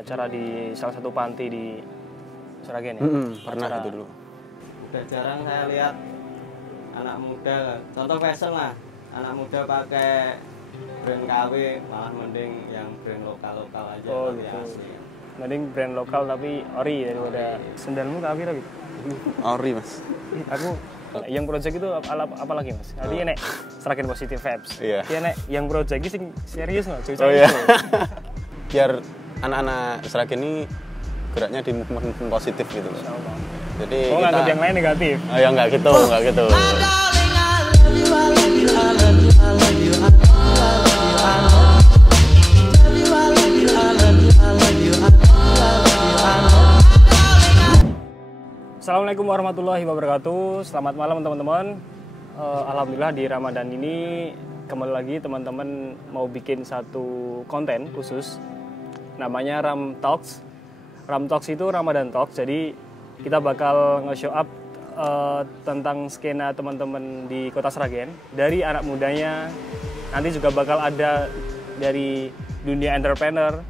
Acara di salah satu panti di Sragen ya? Pernah Acara. itu dulu. Udah jarang saya lihat anak muda, contoh fashion lah, anak muda pakai brand KW, malah mending yang brand lokal aja. Oh gitu. Asli. Mending brand lokal tapi ori daripada sendalmu tapi tapi. Ori mas. Aku yang project itu apa lagi mas? Tadi nek Sragen Positive Vibes. Iya. Iya nek yang project ini sing serius nggak? Oh iya. Biar anak-anak Sragen ini geraknya di movement positif gitu loh. Jadi nggak yang lain negatif. Oh ya nggak gitu, nggak gitu. Assalamualaikum warahmatullahi wabarakatuh. Selamat malam teman-teman. Alhamdulillah di Ramadan ini kembali lagi teman-teman mau bikin satu konten khusus. Namanya Ram Talks. Ram Talks itu Ramadan Talks. Jadi kita bakal nge-show up tentang skena teman-teman di Kota Sragen. Dari anak mudanya, nanti juga bakal ada dari dunia entrepreneur,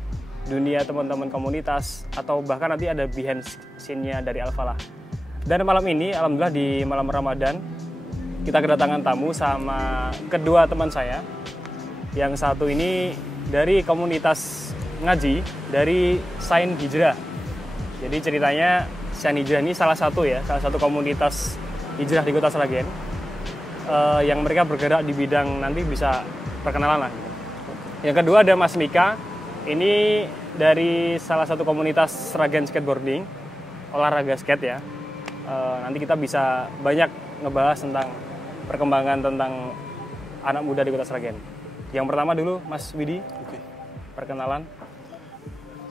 dunia teman-teman komunitas, atau bahkan nanti ada behind scene-nya dari Al-Falah. Dan malam ini, alhamdulillah di malam Ramadan, kita kedatangan tamu sama kedua teman saya. Yang satu ini dari komunitas ngaji, dari Sain Hijrah. Jadi ceritanya Sain Hijrah ini salah satu komunitas hijrah di Kota Sragen. Yang mereka bergerak di bidang, nanti bisa perkenalan lah. Yang kedua ada Mas Mika, ini dari salah satu komunitas Sragen Skateboarding, olahraga skate ya. Nanti kita bisa banyak ngebahas tentang perkembangan tentang anak muda di Kota Sragen. Yang pertama dulu Mas Widi, perkenalan.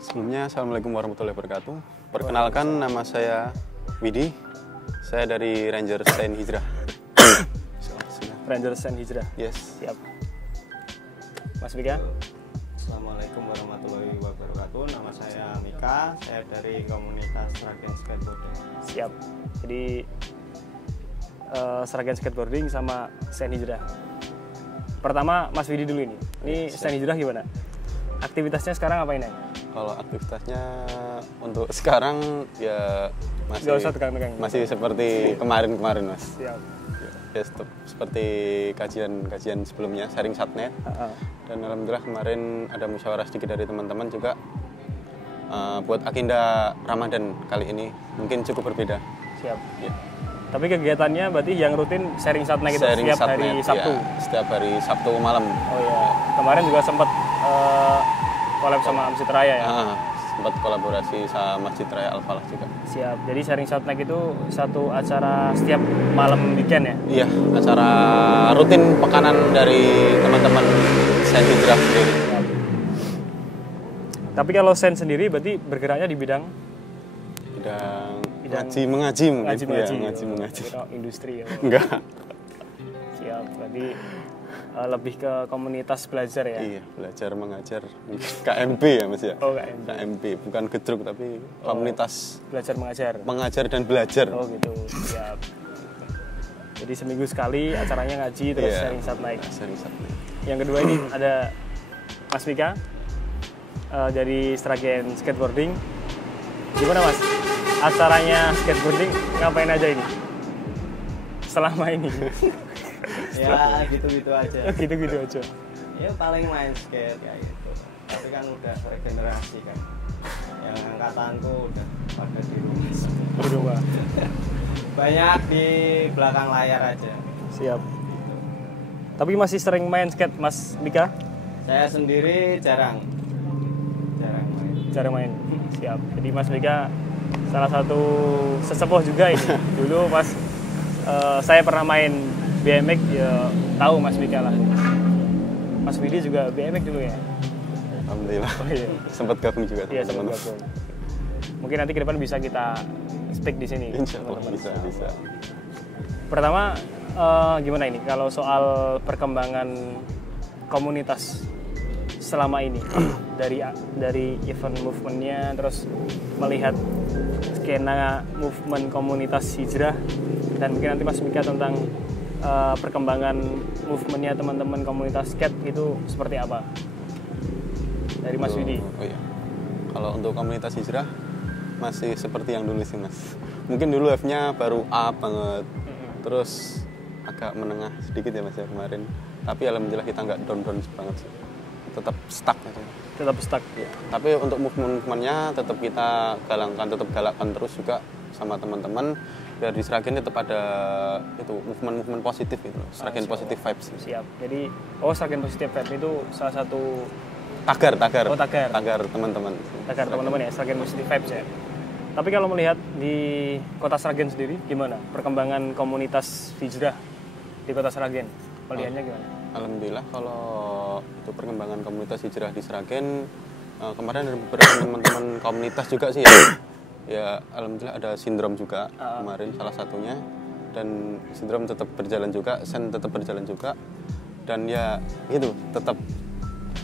Sebelumnya Assalamualaikum warahmatullahi wabarakatuh. Perkenalkan nama saya Widi. Saya dari Ranger Sain Hijrah. Ranger Sain Hijrah. Yes. Siap. Mas Mika. Assalamualaikum warahmatullahi wabarakatuh. Nama saya Mika, saya dari komunitas Sragen Skateboarding. Siap. Jadi Sragen Skateboarding sama Sain Hijrah. Pertama Mas Widi dulu ini. Ini Sain Hijrah gimana? Aktivitasnya sekarang apa ini? Kalau aktivitasnya untuk sekarang ya Nggak usah tegang-tegang. masih seperti kemarin-kemarin mas. Siap. Ya, seperti kajian sebelumnya, sharing satnet. Dan alhamdulillah kemarin ada musyawarah sedikit dari teman-teman juga buat agenda Ramadan kali ini mungkin cukup berbeda. Siap. Ya. Tapi kegiatannya berarti yang rutin sharing satnet itu Sharing setiap satnet, hari Sabtu. Ya, setiap hari Sabtu malam. Oh iya. Kemarin juga sempat collab sama Masjid Raya ya. Sempat kolaborasi sama Masjid Raya Al-Falah juga. Siap. Jadi sharing satnet itu satu acara setiap malam weekend ya. Iya, acara rutin pekanan dari teman-teman Sain Hijrah sendiri. Siap. Tapi kalau Sain sendiri berarti bergeraknya di bidang mengaji mungkin. Ngaji. Ya, mengaji. Industri ya. Enggak. Siap. Berarti lebih ke komunitas belajar ya. Iya, belajar mengajar. KMB ya Mas ya. Oh, KMB. KMB, bukan gedruk tapi komunitas Belajar mengajar. mengajar dan belajar. Oh gitu. Siap. Jadi seminggu sekali acaranya ngaji terus Iya, sharing satnet. sharing satnet. Yang kedua ini ada Mas Mika dari Sragen Skateboarding. Gimana Mas? Acaranya skateboarding ngapain aja ini? Selama ini? Ya gitu-gitu aja. Gitu-gitu aja. Ya paling main skate kayak gitu. Tapi kan udah regenerasi kan. Yang angkatanku udah pada di rumah. Berdua. Banyak di belakang layar aja. Siap. Tapi masih sering main skate Mas Mika? Saya sendiri jarang main. Jarang main. Siap. Jadi Mas Mika salah satu sesepuh juga ini. Dulu pas saya pernah main BMX ya tahu Mas Mika lah. Mas Widi juga BMX dulu ya? Alhamdulillah. Oh, iya. Sempat gabung juga Iya, teman-teman. sempat gabung. Mungkin nanti ke depan bisa kita speak di sini. Insya Allah teman-teman. bisa. Pertama gimana ini kalau soal perkembangan komunitas selama ini dari event movementnya terus melihat skena movement komunitas hijrah dan mungkin nanti Mas Mika tentang perkembangan movementnya teman-teman komunitas skate itu seperti apa dari Mas Widi? Oh iya. Kalau untuk komunitas hijrah masih seperti yang dulu sih mas. Mungkin dulu wave-nya baru up banget, terus agak menengah sedikit ya mas ya kemarin. Tapi alhamdulillah kita nggak down banget sih, tetap stuck aja. Tetap stuck ya. Tapi untuk movement-nya tetap kita galakkan terus juga sama teman-teman biar di Sragen tetap ada itu movement positif gitu, Sragen positive vibes. Siap. Jadi Sragen positive vibes itu salah satu tagar teman-teman. Tagar teman-teman ya, Sragen positive vibes ya. Tapi kalau melihat di Kota Sragen sendiri gimana perkembangan komunitas hijrah di Kota Sragen? Melihatnya gimana? Alhamdulillah kalau itu perkembangan komunitas hijrah di Sragen kemarin ada beberapa teman-teman komunitas juga sih ya. Ya alhamdulillah ada Sindrom juga kemarin salah satunya, dan Sindrom tetap berjalan juga, Sen tetap berjalan juga, dan ya itu tetap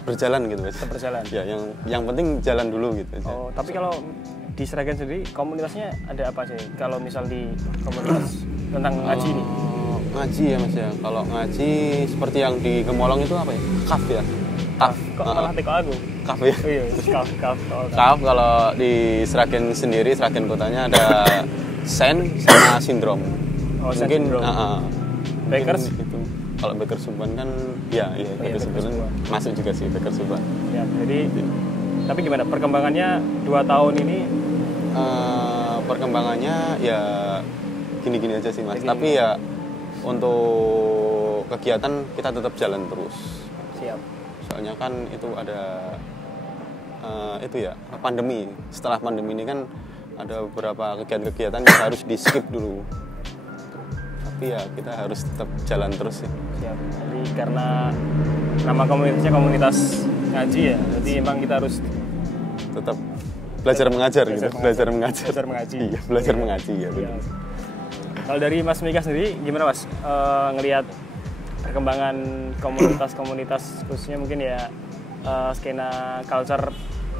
berjalan gitu mas. Tetap berjalan. Ya yang penting jalan dulu gitu. Oh tapi kalau di Sragen sendiri komunitasnya ada apa sih? Kalau misal di komunitas tentang ngaji nih? Ngaji ya mas ya. Kalau ngaji seperti yang di Gemolong itu apa ya? Kaf ya. Kaf. Kok malah teko aku? Kaf ya. Oh, iya, kaf. Kaf kalau di Sragen sendiri, Sragen kotanya ada Sen sama Sindrom. Oh, mungkin Bakers itu. Kalau Bakers Suban kan ya Bakers Suban masuk juga sih Bakers Suban. Ya, jadi tapi gimana perkembangannya 2 tahun ini? Perkembangannya ya gini-gini aja sih mas. Tapi ya untuk kegiatan kita tetap jalan terus. Siap. Soalnya kan itu ada itu ya pandemi. Setelah pandemi ini kan ada beberapa kegiatan-kegiatan yang harus di skip dulu. Tapi ya kita harus tetap jalan terus sih. Siap. Jadi karena nama komunitasnya komunitas ngaji ya, jadi emang kita harus tetap belajar mengajar. Belajar mengaji. Iya, belajar mengaji ya. Iya. Kalau dari Mas Mika sendiri gimana Mas ngelihat perkembangan komunitas-komunitas khususnya mungkin ya skena culture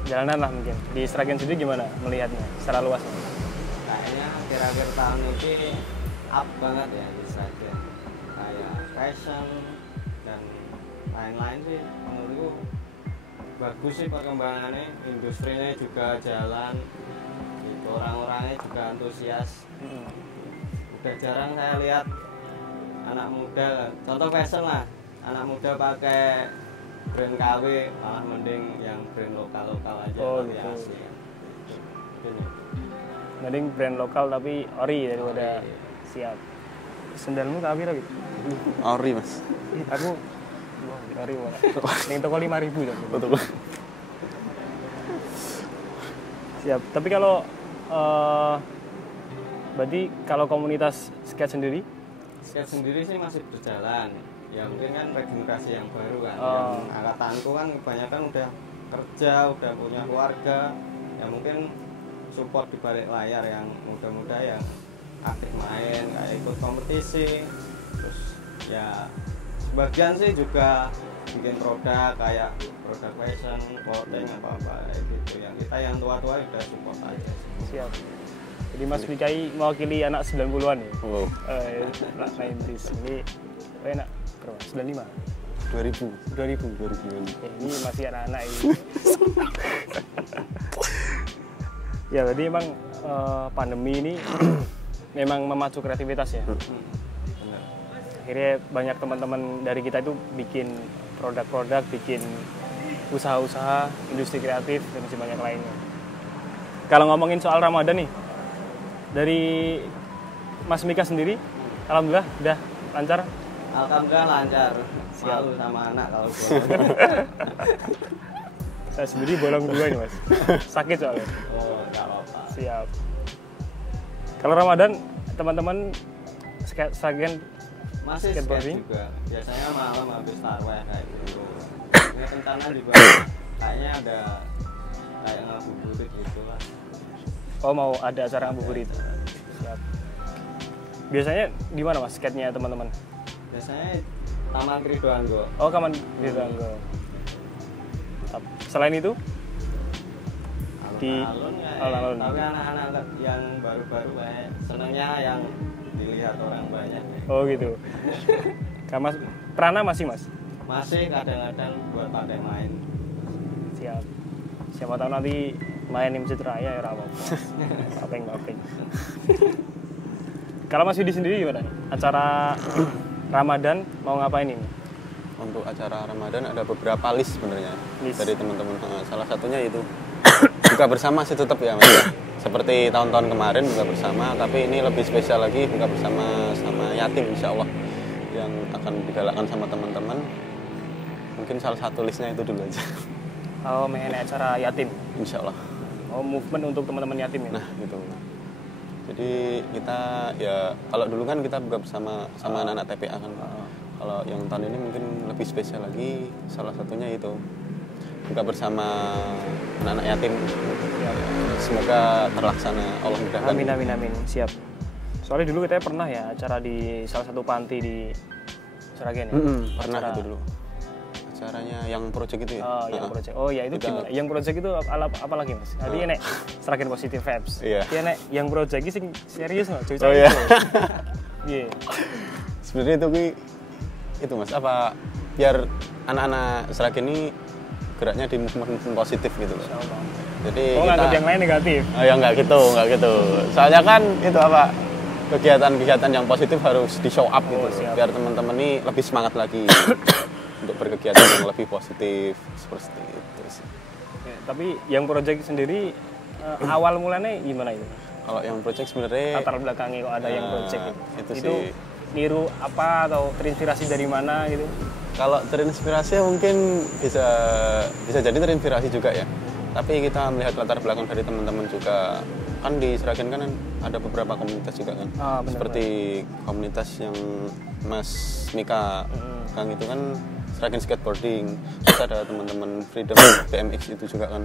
jalanan lah mungkin di Sragen sendiri gimana melihatnya secara luas? Kayaknya akhir-akhir tahun ini up banget ya di Sragen, kayak fashion dan lain-lain sih menurutku bagus sih perkembangannya, industrinya juga jalan gitu, orang-orangnya juga antusias. Udah jarang saya lihat anak muda, contoh fashion lah, anak muda pakai brand KW, malah mending yang brand lokal aja. Gitu. Asli. Mending brand lokal tapi ori daripada siap. Sendalmu KW lagi? Ori mas. Aku ori malah. Ning toko 5.000 dong. Betul. Siap. Tapi kalau berarti kalau komunitas skate sendiri sih masih berjalan. Ya mungkin kan regenerasi yang baru kan. Yang angkatanku kan kebanyakan udah kerja, udah punya keluarga. Ya mungkin support di balik layar yang muda-muda yang aktif main, kayak ikut kompetisi. Terus ya sebagian sih juga bikin produk kayak produk fashion, clothing apa-apa gitu. Yang kita yang tua-tua udah support aja. Siap. Jadi Mas Mikai mewakili anak 90-an ya? Wow. Anak 90s. Ini enak berapa? 95? 2000. Ini masih anak-anak ini. Ya, berarti emang pandemi ini memang memacu kreativitas ya? Akhirnya banyak teman-teman dari kita itu bikin produk-produk, bikin usaha-usaha, industri kreatif, dan masih banyak lainnya. Kalau ngomongin soal Ramadan nih, dari Mas Mika sendiri, alhamdulillah udah lancar? Alhamdulillah lancar. Malu sama anak kalau bolong. Saya sendiri bolong 2 nih mas, sakit soalnya. Oh, nggak apa-apa. Siap. Kalau Ramadan, teman-teman Sragen masih skateboarding juga. Biasanya malam habis tarawih kayak gitu. Ini rencana di bawah. Kayaknya ada kayak ngabuburit gitu lah. Oh, mau ada acara ngabuburit. Siap. Biasanya di mana mas skate-nya teman-teman? Biasanya Taman Ridhoanggo. Oh, Taman Ridhoanggo. Selain itu di alun-alun. Tapi anak-anak yang baru-baru kayak senangnya yang dilihat orang banyak. Oh gitu. Mas Prana masih mas? Masih kadang-kadang buat pakai main. Siap. Siapa tahu nanti main di Masjid Raya ya apa-apa. Mapeng. Kalau Mas Yudi sendiri gimana nih? Acara Ramadan mau ngapain ini? Untuk acara Ramadan ada beberapa list sebenarnya dari teman-teman. Salah satunya itu buka bersama sih tetap ya Mas. Seperti tahun-tahun kemarin buka bersama, tapi ini lebih spesial lagi buka bersama sama yatim insya Allah yang akan digalakkan sama teman-teman. Mungkin salah satu listnya itu dulu aja. Oh, main acara yatim? Insya Allah. Oh, movement untuk teman-teman yatim ya? Nah gitu. Jadi kita ya kalau dulu kan kita buka bersama sama anak-anak TPA kan. Kalau yang tahun ini mungkin lebih spesial lagi, salah satunya itu buka bersama anak-anak yatim. Ya, semoga terlaksana, Allah mudahkan. Amin. Siap. Soalnya dulu kita pernah ya acara di salah satu panti di Sragen ya. Pernah itu dulu. Acaranya yang project itu ya. Yang project. Oh ya itu gimana? Yang project itu apa lagi Mas? Tadi nek Sragen Positive Vibes. Iya. Ya nek yang project ini serius nggak? Oh iya. Iya. Sebenarnya itu Mas, apa biar anak-anak Sragen ini geraknya di movement positif gitu loh. Jadi kita yang lain negatif. Oh ya enggak gitu. Soalnya kan itu apa? Kegiatan-kegiatan yang positif harus di show up gitu. Siap. Biar teman-teman ini lebih semangat lagi untuk berkegiatan yang lebih positif seperti itu sih. Ya, tapi yang project sendiri awal mulanya gimana itu? Kalau yang project sebenarnya latar belakangnya kok ada yang project itu sih niru apa atau terinspirasi dari mana gitu? Kalau terinspirasi mungkin bisa jadi terinspirasi juga ya. Tapi kita melihat latar belakang dari teman-teman juga. Kan di Sragen kan ada beberapa komunitas juga kan. Seperti komunitas yang Mas Mika Kang itu kan Sragen Skateboarding. Terus ada teman-teman Freedom BMX itu juga kan.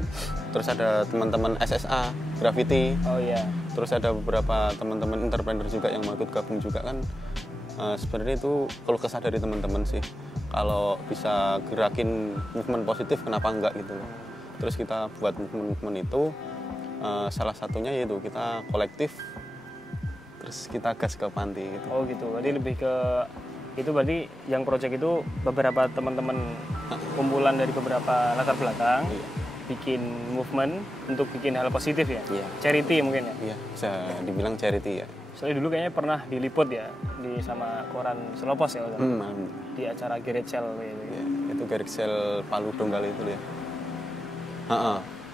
Terus ada teman-teman SSA Graffiti. Oh iya. Terus ada beberapa teman-teman entrepreneur juga yang mau ikut gabung juga kan. Sebenarnya itu keluh kesah dari teman-teman sih. Kalau bisa gerakin movement positif kenapa enggak gitu loh. Terus kita buat movement itu salah satunya yaitu kita kolektif terus kita gas ke panti gitu. Oh gitu. Berarti lebih ke itu berarti yang project itu beberapa teman-teman kumpulan dari beberapa latar belakang bikin movement untuk bikin hal positif ya. Charity mungkin ya. Iya, bisa dibilang charity ya. Soalnya dulu kayaknya pernah diliput ya di sama koran Selopos ya di acara Garage Sale gitu. Ya, itu Garage Sale Palu Donggala itu ya.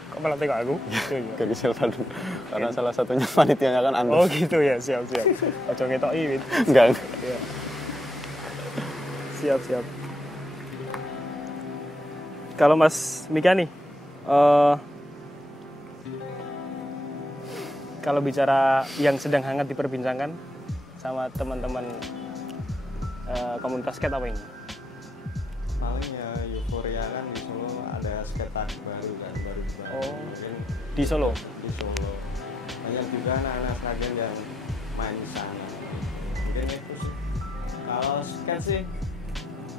Kok malah tengok aku? Garage Sale Palu. Karena salah satunya panitianya kan Anda. Oh gitu ya, siap. Ojo ngetoki gitu. Enggak. Ya. Siap. Kalau Mas Mika nih, kalau bicara yang sedang hangat diperbincangkan sama teman-teman komunitas skate apa ini? Paling ya euforia kan di Solo ada skatepark baru kan mungkin di Solo. Banyak juga anak-anak Sragen yang main di sana. Mungkin itu sih. Kalau skate sih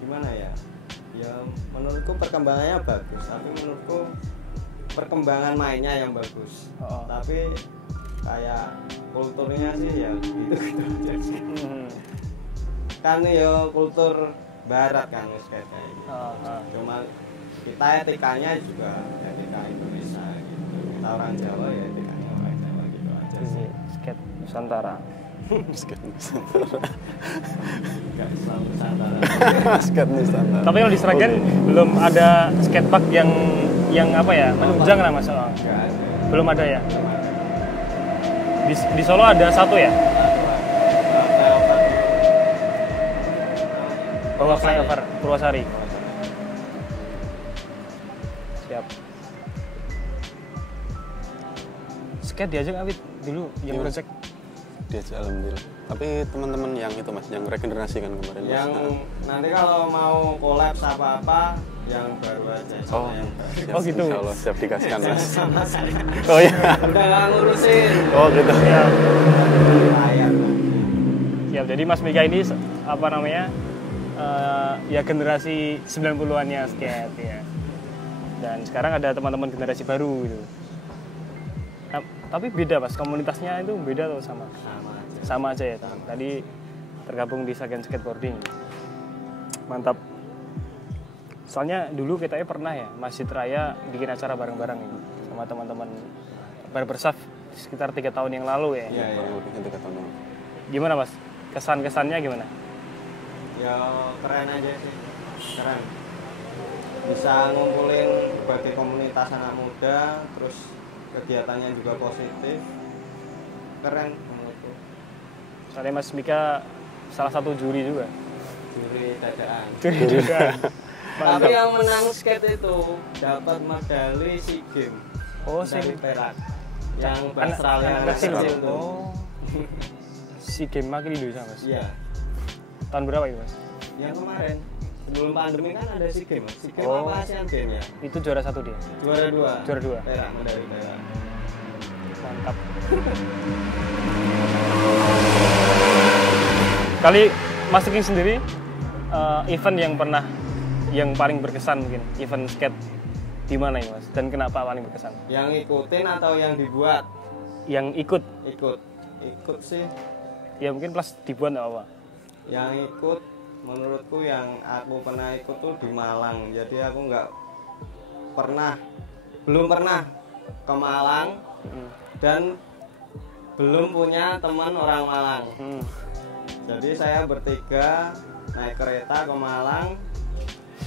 gimana ya? Ya menurutku perkembangannya bagus, tapi menurutku perkembangan mainnya yang bagus. Tapi kayak kulturnya sih ya gitu aja sih. Kan ya kultur barat kan skate kayak gitu. Cuma kita etikanya juga etika Indonesia gitu. Kita orang Jawa ya etikanya orang Jawa gitu aja sih. Skate Nusantara. Skate Nusantara. Enggak selalu Nusantara. Skate Nusantara. Tapi kalau di Sragen belum ada skatepark yang apa ya menunjang lah Mas. Belum ada ya. Di Solo ada satu ya? Bawah flyover Purwosari. Siap. Skate diajak Awit dulu yang project. Diajak alhamdulillah. Tapi teman-teman yang itu Mas, yang regenerasi kan kemarin. Yang nanti kalau mau collab apa-apa yang baru aja sama yang baru. Oh gitu. Insyaallah siap dikasihkan Mas. Sama saya. Oh iya. Udah nggak ngurusin. Oh gitu. Ya. Bayar. Siap. Jadi Mas Mika ini apa namanya? Ya generasi 90-annya skate ya. Dan sekarang ada teman-teman generasi baru gitu. Nah, tapi beda Mas, komunitasnya itu beda atau sama? Sama aja ya. Tadi tergabung di Sragen Skateboarding. Mantap. Soalnya dulu kita pernah ya Masjid Raya bikin acara bareng-bareng ini sama teman-teman barbershop sekitar 3 tahun yang lalu ya. Iya, iya. Kurang lebih 3 tahun lalu. Gimana Mas? Kesan-kesannya gimana? Ya keren aja sih, keren. Bisa ngumpulin berbagai komunitas anak muda, terus kegiatannya juga positif, keren menurutku. Soalnya Mas Mika salah satu juri juga. Juri dadaan. Juri juga. Tapi yang menang skate itu dapat medali SEA Games. Oh, dari SEA perak. Yang Australia anak kecil kecil tuh. tuh. Oh. SEA Games makin di Indonesia Mas. Iya. Tahun berapa itu Mas? Yang kemarin sebelum pandemi kan ada SEA Games. SEA Games Oh. apa Asian Games ya? Itu juara 1 dia. Juara 2. Juara 2. Perak, medali perak. Mantap. Kali Mas King sendiri event yang paling berkesan mungkin event skate di mana ini Mas? Dan kenapa paling berkesan? Yang ikutin atau yang dibuat? Yang ikut? Ikut sih. Ya mungkin plus dibuat nggak apa? Yang ikut menurutku yang aku pernah ikut tuh di Malang. Jadi aku belum pernah ke Malang dan belum punya teman orang Malang. Jadi saya bertiga naik kereta ke Malang,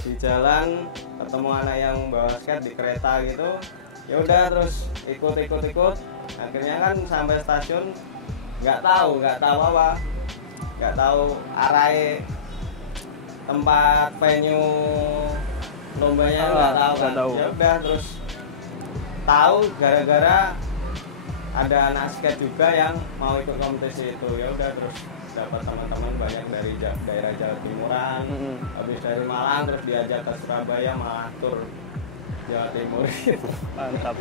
di jalan ketemu anak yang bawa skate di kereta gitu. Ya udah terus ikut. Akhirnya kan sampai stasiun nggak tahu apa, nggak tahu arah tempat venue lombanya, nggak tahu kan. Ya udah terus tahu gara-gara ada anak skate juga yang mau ikut kompetisi itu. Ya udah terus dapat teman-teman banyak dari daerah Jawa Timuran, habis dari Malang terus diajak ke Surabaya malah tur Jawa Timur. Mantap.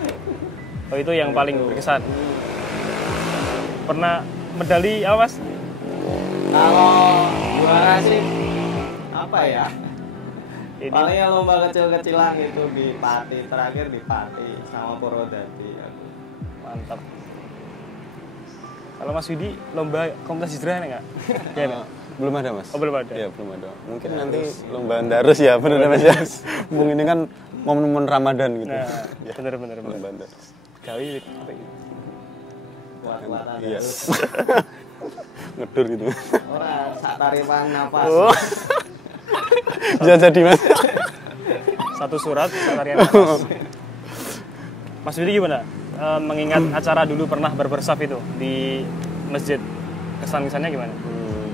Oh itu yang paling berkesan. Pernah medali apa Mas? Kalau juara sih apa ya? Ini Paling yang lomba kecil-kecilan gitu di Pati, terakhir di Pati sama Purwodadi. mantap. Kalau Mas Widi lomba komunitas hijrah nggak? Belum ada Mas. Oh belum ada. Iya belum ada. Mungkin nanti lomba Andarus ya benar Mas ya. Mumpung ini kan momen-momen Ramadan gitu. Nah, bener. Lomba Andarus. Kali apa gitu? Kuat-kuatan. Iya. Ngedur gitu. Orang sak taripan napas. Oh. Jadi Mas. Satu surat, tarian nafas. Mas Widi gimana? Mengingat acara dulu pernah barbershop itu di masjid, kesan-kesannya gimana?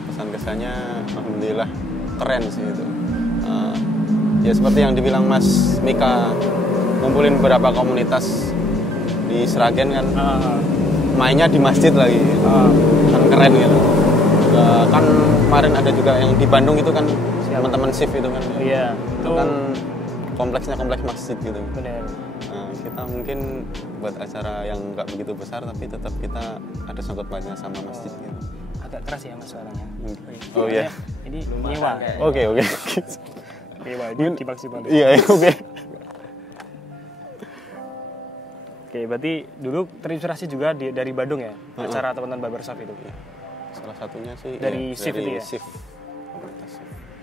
Kesan-kesannya alhamdulillah keren sih itu. Ya seperti yang dibilang Mas Mika, ngumpulin beberapa komunitas di Sragen kan, mainnya di masjid lagi, kan keren gitu. Kan kemarin ada juga yang di Bandung itu kan teman-teman shift itu kan. Iya. Itu kan kompleks masjid gitu. Benar. Kita mungkin buat acara yang nggak begitu besar tapi tetap kita ada sangkut pautnya sama masjid gitu. Agak keras ya Mas suaranya. Oh iya. Ini nyewa. Oke. Nyewa ini dimaksimalkan. Iya, oke. Oke, berarti dulu terinspirasi juga dari Bandung ya, acara teman-teman barbershop itu. Salah satunya sih dari shift itu ya. Shift.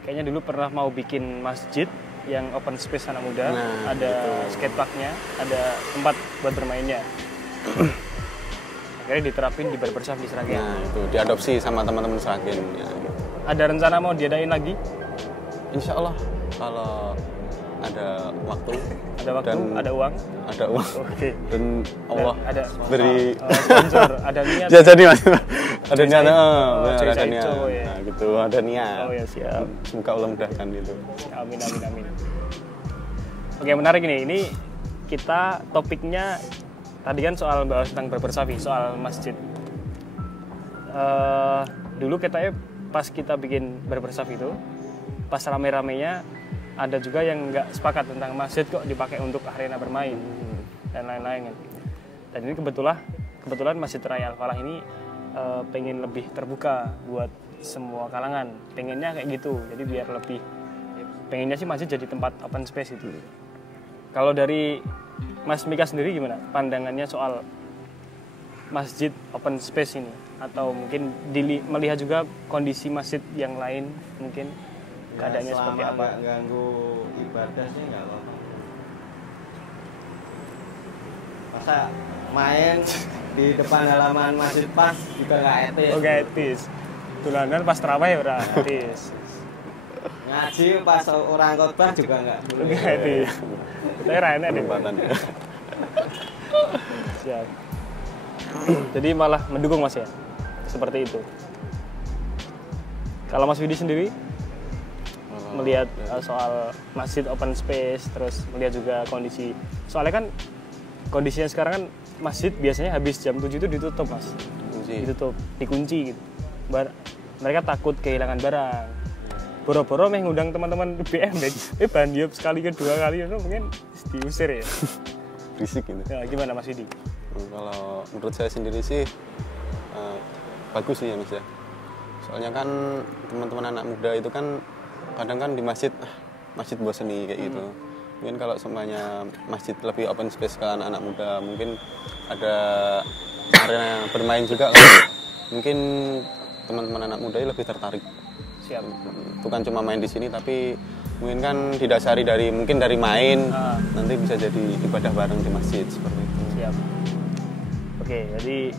Kayaknya dulu pernah mau bikin masjid yang open space anak muda, nah, ada skateparknya, ada tempat buat bermainnya. Akhirnya diterapin di barbershop di Sragen. Nah, itu diadopsi sama teman-teman Sragen. Ya, gitu. Ada rencana mau diadain lagi? Insya Allah kalau ada waktu, dan ada uang. Oke. Dan Allah ada beri sponsor, ada niat. Jadi Mas. Ada niat. Ada niat. Nah, gitu, ada niat. Oh ya siap. Semoga Allah mudahkan gitu. Amin. Oke, menarik nih. Ini kita topiknya tadi kan soal bahas tentang barbershop, soal masjid. Dulu pas kita bikin barbershop itu, pas rame-ramenya ada juga yang nggak sepakat tentang masjid kok dipakai untuk arena bermain dan lain-lain. Dan ini kebetulan Masjid Raya Al-Falah ini pengen lebih terbuka buat semua kalangan. Pengennya kayak gitu. Jadi biar lebih, pengennya sih masjid jadi tempat open space itu. Kalau dari Mas Mika sendiri gimana pandangannya soal masjid open space ini? Atau mungkin melihat juga kondisi masjid yang lain mungkin? keadaannya seperti apa. Nggak ganggu ibadah sih nggak apa-apa. Masa main di depan halaman masjid pas juga nggak etis. Oh, nggak etis. Tulanan pas terawih ya ora etis. Ngaji pas orang khotbah juga nggak etis. Kita enak deh. Siap. Jadi malah mendukung Mas ya, seperti itu. Kalau Mas Widi sendiri melihat soal masjid open space, terus melihat juga kondisi, soalnya kan kondisinya sekarang kan masjid biasanya habis jam 7 itu ditutup Mas, ditutup, dikunci gitu. Mereka takut kehilangan barang. Boro-boro meh ngundang teman-teman BM deh, bandiop sekali kedua kali itu mungkin diusir ya. Risik gitu. Ya, gimana Mas Widi? Kalau menurut saya sendiri sih bagus sih ya Mas ya. Soalnya kan teman-teman anak muda itu kan kadang kan di masjid bosen nih kayak gitu. Mungkin kalau semuanya masjid lebih open space ke anak-anak muda, mungkin ada arena bermain juga kan. Mungkin teman-teman anak muda lebih tertarik. Siap. Bukan cuma main di sini tapi mungkin kan didasari dari main, nanti bisa jadi ibadah bareng di masjid seperti itu. Siap. Oke, jadi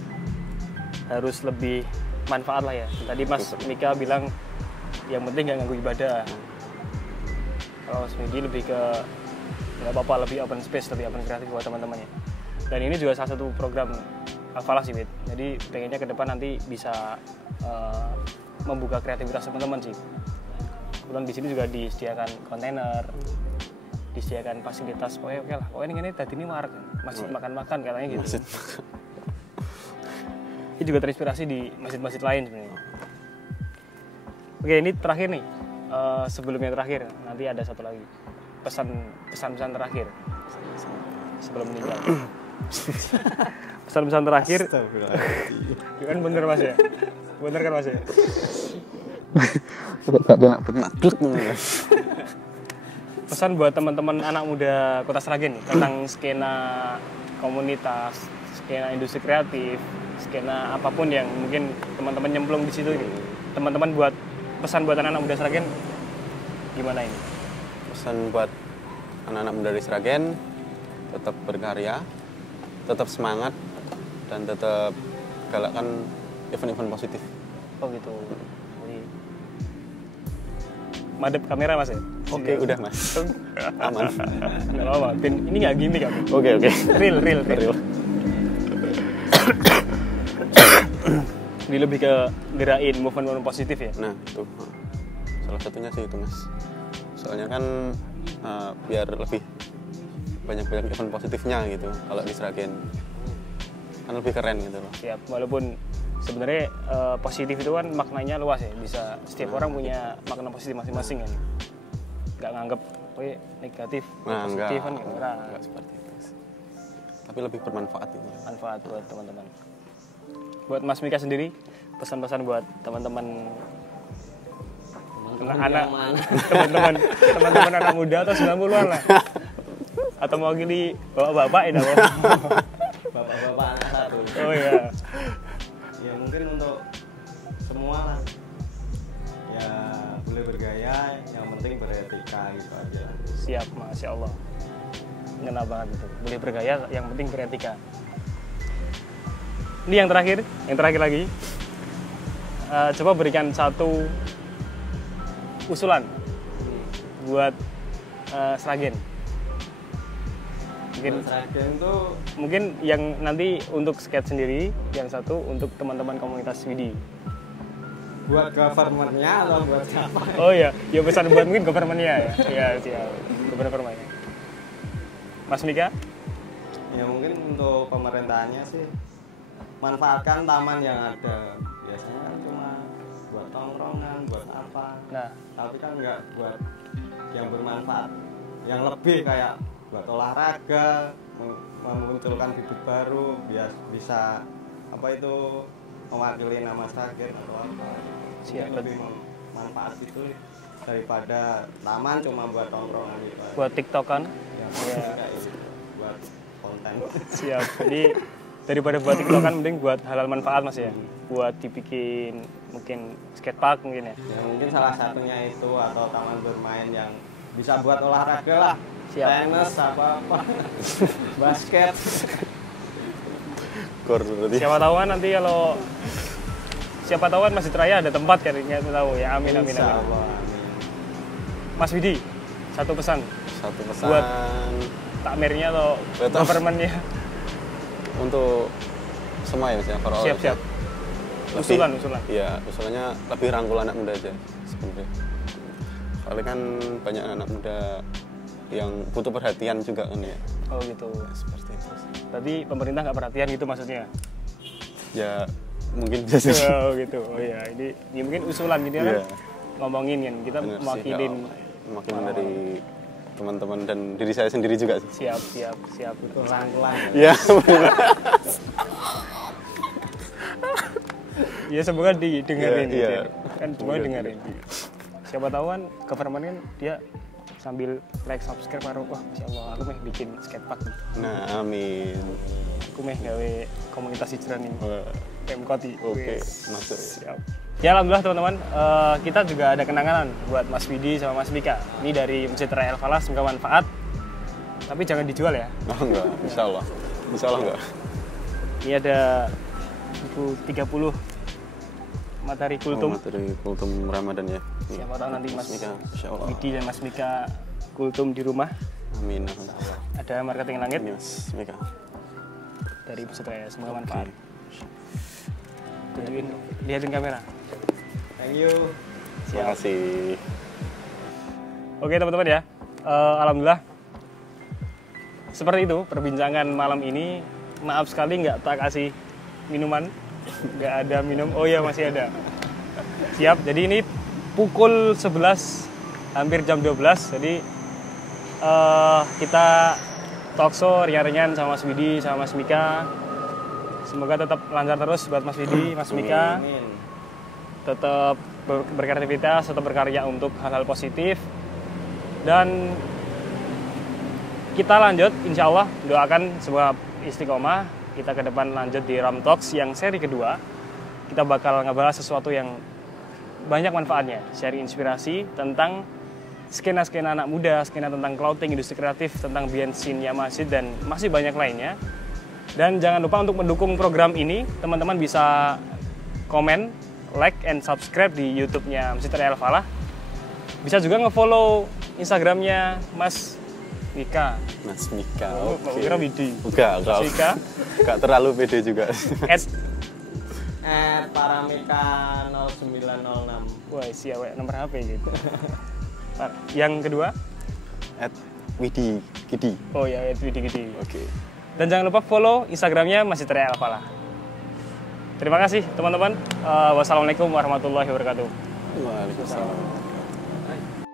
harus lebih manfaat lah ya. Tadi Mas Mika bilang yang penting nggak ganggu ibadah. Kalau Mas Widi lebih ke nggak apa-apa, lebih open space, lebih open kreatif buat teman-temannya. Dan ini juga salah satu program Al-Falah sih, Wid. Jadi pengennya ke depan nanti bisa membuka kreativitas teman-teman sih. Kebetulan di sini juga disediakan kontainer, disediakan fasilitas. Oke lah. Ini tadi ini masjid makan-makan katanya gitu. Masjid. Ini juga terinspirasi di masjid-masjid lain sebenarnya. Oke, ini terakhir nih. Sebelum yang terakhir, nanti ada satu lagi. Pesan-pesan terakhir sebelum meninggal. Pesan-pesan terakhir. Kan bener Mas ya? Bener kan Mas ya? Pesan buat teman-teman anak muda Kota Sragen nih, tentang skena komunitas, skena industri kreatif, skena apapun yang mungkin teman-teman nyemplung di situ gitu. Teman-teman buat pesan buat anak-anak muda Sragen gimana ini? Pesan buat anak-anak muda di Sragen, tetap berkarya, tetap semangat, dan tetap galakkan event-event positif. Oh gitu. Jadi madep kamera Mas ya? Oke, udah Mas. Aman. Nggak apa-apa. Ini nggak gimmick kan? Oke. Real. Ini lebih ke gerain movement positif ya? Nah, itu. Salah satunya sih itu Mas. Soalnya kan biar lebih banyak event positifnya gitu kalau di Sragen. Kan lebih keren gitu loh. Siap, walaupun sebenarnya positif itu kan maknanya luas ya. Bisa setiap orang punya makna positif masing-masing kan. Nggak nganggep negatif, positif kan enggak seperti itu. Tapi lebih bermanfaat itu. Manfaat buat teman-teman. Buat Mas Mika sendiri, pesan-pesan buat teman-teman teman-teman anak muda atau 90-an lah. Atau mau gini bapak-bapak ya bapak-bapak anak satu. Oh iya. Ya mungkin untuk semua lah. Ya boleh bergaya, yang penting beretika gitu aja. Siap, Masya Allah. Ngena banget itu. Boleh bergaya, yang penting beretika. Ini yang terakhir lagi. Coba berikan satu usulan buat Sragen. Mungkin yang nanti untuk skate sendiri, yang satu untuk teman-teman komunitas Widi. Buat government-nya atau buat siapa? Oh iya, ya pesan buat mungkin government-nya ya. Iya, siap. Government-nya. Mas Mika? Ya mungkin untuk pemerintahannya sih manfaatkan taman yang ada. Biasanya kan cuma buat tongkrongan, buat apa. Nah, tapi kan nggak buat yang bermanfaat. Yang lebih kayak buat olahraga, memunculkan bibit baru, biar bisa apa itu mewakili nama Sragen atau apa. Siap. Lebih manfaat itu daripada taman cuma buat tongkrongan gitu. Buat TikTok kan? Ya, kayak gitu. Buat konten. Siap. Jadi daripada buat tiktokan mending buat halal manfaat Mas ya. Buat dibikin mungkin skatepark mungkin ya. Ya mungkin salah satunya itu atau taman bermain yang bisa buat olahraga lah. Siap. Tenis apa basket. Gor berarti. Siapa tahu kan Masjid Raya ada tempat kan, nggak tahu ya. Amin amin Insya amin. Allah, amin. Mas Widi, satu pesan Satu pesan buat takmirnya atau Betul. government-nya. untuk semua ya Mas ya, for all. Siap. Lebih- Usulan. Iya, usulannya lebih rangkul anak muda aja sebenarnya. Soalnya kan banyak anak muda yang butuh perhatian juga kan ya. Oh gitu. Seperti itu. Berarti pemerintah nggak perhatian gitu maksudnya? Ya mungkin bisa sih. Oh gitu. Oh ya, ini mungkin usulan gitu Iya. kan. Ngomongin kan kita Bener sih, mewakilin. mewakilin dari teman-teman dan diri saya sendiri juga sih. Siap itu. Rangkulan. Iya. Ya semoga didengerin Iya, iya. kan semoga dengerin. Siapa tahu kan government kan dia sambil like subscribe baru wah masya Allah aku meh bikin skatepark nih. Nah, amin. Aku meh gawe komunitas hijrah nih Pemkoti. Oke, Wes. masuk. Siap. Ya alhamdulillah teman-teman, kita juga ada kenangan buat Mas Widi sama Mas Mika. Ini dari Masjid Raya Al Falah, semoga manfaat. Tapi jangan dijual ya. Oh enggak, insya Allah enggak. Ini ada buku 30 materi kultum. Materi kultum Ramadan ya. Siapa tahu nanti Mas Mika, insya Allah. Widi dan Mas Mika kultum di rumah. Amin. Ada marketing langit Ini Mas Mika. dari Masjid Raya, semoga manfaat. Tunjukin, lihatin kamera. Thank you. Terima kasih. Oke teman-teman ya, alhamdulillah seperti itu perbincangan malam ini. Maaf sekali nggak tak kasih minuman, nggak ada minum. Oh ya masih ada. Siap. Jadi ini pukul 11 hampir jam 12. Jadi kita talkshow ringan-ringan sama Mas Widi sama Mas Mika. Semoga tetap lancar terus buat Mas Widi, Mas Mika. Amin. Tetap berkreativitas, tetap berkarya untuk hal-hal positif. Dan kita lanjut, insya Allah doakan semoga istiqomah. Kita ke depan lanjut di Ram Talks yang seri kedua. Kita bakal ngebahas sesuatu yang banyak manfaatnya, sharing inspirasi tentang skena-skena anak muda, skena tentang clothing, industri kreatif, tentang bensinnya masjid dan masih banyak lainnya. Dan jangan lupa untuk mendukung program ini, teman-teman bisa komen, like, and subscribe di YouTube-nya Masjid Raya Al Falah. Bisa juga nge-follow Instagram-nya Mas Mika. Mas Mika. Oh, Oke. kira Widi. Enggak. Mas Mika. Enggak terlalu pede juga. Paramika 0906. Wah, siapa nomor HP gitu. Yang kedua? @Widi Gidi. Oh ya, Widi Gidi. Oke. Dan jangan lupa follow Instagramnya Masjid Raya Al Falah. Terima kasih teman-teman. Wassalamualaikum warahmatullahi wabarakatuh. Waalaikumsalam.